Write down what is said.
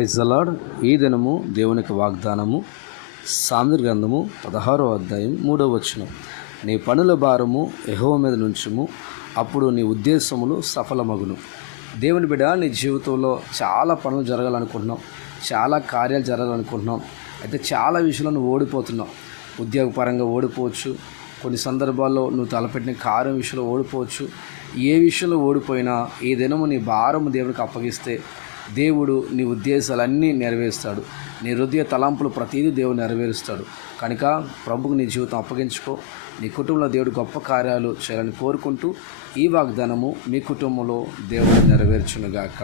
Praise the lord. ఈ దినము దేవునికి వాగ్దానము సామెతల గ్రంథము 16వ అధ్యాయం 3వ వచనం. నీ పనుల భారము యెహోవా మీద నుంచుము, అప్పుడు నీ ఉద్దేశములు సఫలమగును. దేవుని బిడ్డ, నీ జీవితంలో చాలా పనులు జరగాలనుకుంటున్నాం, చాలా కార్యాలు జరగాలనుకుంటున్నాం. అయితే చాలా విషయాల్లో నువ్వు ఓడిపోతున్నావు. ఉద్యోగపరంగా ఓడిపోవచ్చు, కొన్ని సందర్భాల్లో నువ్వు తలపెట్టిన కార్యం విషయంలో ఓడిపోవచ్చు. ఏ విషయంలో ఓడిపోయినా ఈ దినము నీ భారము దేవునికి అప్పగిస్తే దేవుడు నీ ఉద్దేశాలన్నీ నెరవేరుస్తాడు. నీ హృదయ తలంపులు ప్రతిదీ దేవుడు నెరవేరుస్తాడు. కనుక ప్రభుకు నీ జీవితం అప్పగించుకో. నీ కుటుంబంలో దేవుడు గొప్ప కార్యాలు చేయాలని కోరుకుంటూ ఈ వాగ్దానము మీ కుటుంబంలో దేవుడు నెరవేర్చునుగాక.